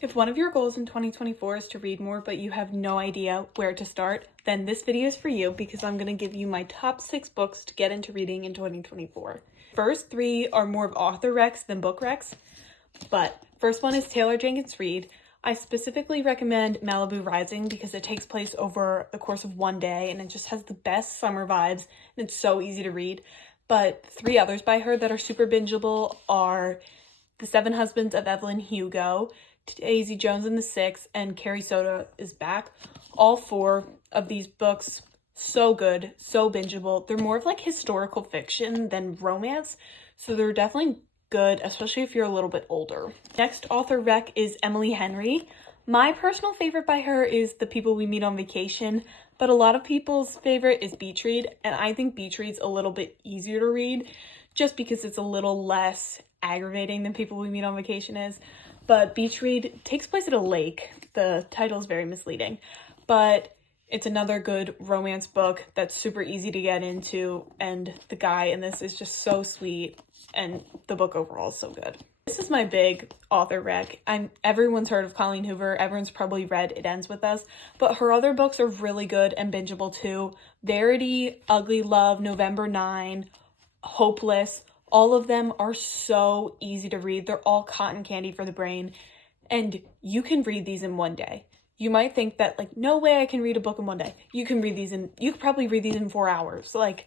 If one of your goals in 2024 is to read more, but you have no idea where to start, then this video is for you because I'm going to give you my top 6 books to get into reading in 2024. First 3 are more of author recs than book recs, but first one is Taylor Jenkins Reid. I specifically recommend Malibu Rising because it takes place over the course of one day and it just has the best summer vibes and it's so easy to read. But 3 others by her that are super bingeable are The 7 Husbands of Evelyn Hugo, Daisy Jones and the Six, and Carrie Soto is Back. All 4 of these books, so good, so bingeable. They're more of like historical fiction than romance, so they're definitely good, especially if you're a little bit older. Next author rec is Emily Henry. My personal favorite by her is The People We Meet on Vacation, but a lot of people's favorite is Beach Read, and I think Beach Read's a little bit easier to read just because it's a little less aggravating than People We Meet on Vacation is. But Beach Read takes place at a lake. The title is very misleading, but it's another good romance book that's super easy to get into, and the guy in this is just so sweet, and the book overall is so good. This is my big author rec. Everyone's heard of Colleen Hoover. Everyone's probably read It Ends With Us, but her other books are really good and bingeable too. Verity, Ugly Love, November 9, Hopeless. All of them are so easy to read. They're all cotton candy for the brain, and you can read these in one day. You might think that, like, no way I can read a book in one day. You could probably read these in 4 hours. Like,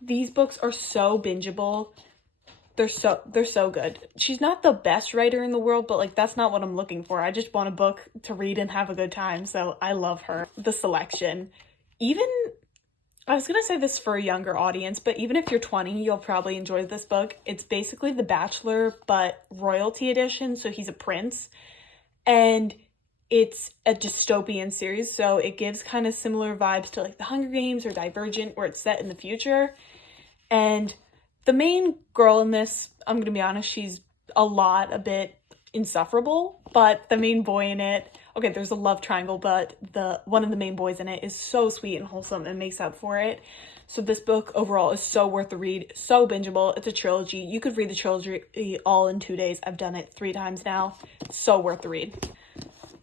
these books are so bingeable. They're so good. She's not the best writer in the world, but like that's not what I'm looking for. I just want a book to read and have a good time. So I love her. The selection. I was going to say this for a younger audience, but even if you're 20, you'll probably enjoy this book. It's basically The Bachelor, but royalty edition, so he's a prince. And it's a dystopian series, so it gives kind of similar vibes to like The Hunger Games or Divergent, where it's set in the future. And the main girl in this, I'm going to be honest, she's a bit insufferable, but the main boy in it, okay, there's a love triangle, but one of the main boys in it is so sweet and wholesome and makes up for it. So this book overall is so worth the read, so bingeable. It's a trilogy. You could read the trilogy all in 2 days. I've done it 3 times now. So worth the read.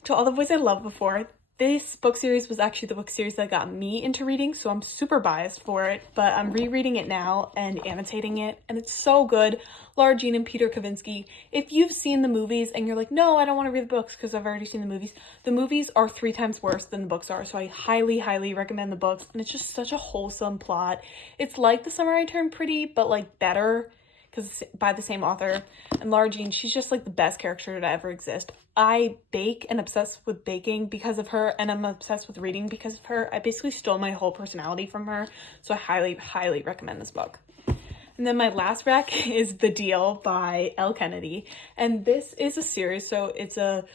To all the boys I loved before, this book series was actually the book series that got me into reading, so I'm super biased for it, but I'm rereading it now and annotating it, and it's so good. Lara Jean and Peter Kavinsky. If you've seen the movies and you're like, no, I don't want to read the books because I've already seen the movies are 3 times worse than the books are, so I highly, highly recommend the books, and it's just such a wholesome plot. It's like The Summer I Turned Pretty, but like better, because it's by the same author. And Lara Jean, she's just like the best character to ever exist. I bake and obsess with baking because of her, and I'm obsessed with reading because of her. I basically stole my whole personality from her, so I highly, highly recommend this book. And then my last rec is The Deal by Elle Kennedy, and this is a series, so it's a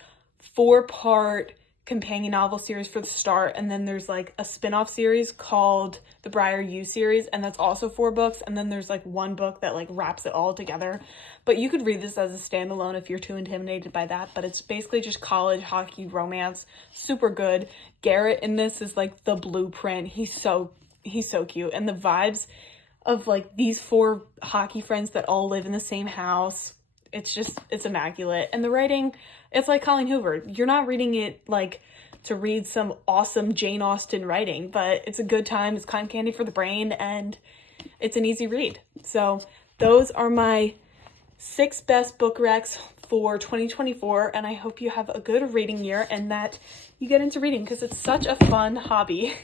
4-part companion novel series for the start, and then there's like a spin-off series called the Briar U series, and that's also 4 books, and then there's like 1 book that like wraps it all together. But you could read this as a standalone if you're too intimidated by that, but it's basically just college hockey romance. Super good. Garrett in this is like the blueprint. He's so cute, and the vibes of like these 4 hockey friends that all live in the same house, it's immaculate. And the writing, it's like Colleen Hoover. You're not reading it like to read some awesome Jane Austen writing, but it's a good time. It's cotton candy for the brain, and it's an easy read. So those are my 6 best book recs for 2024, and I hope you have a good reading year and that you get into reading because it's such a fun hobby.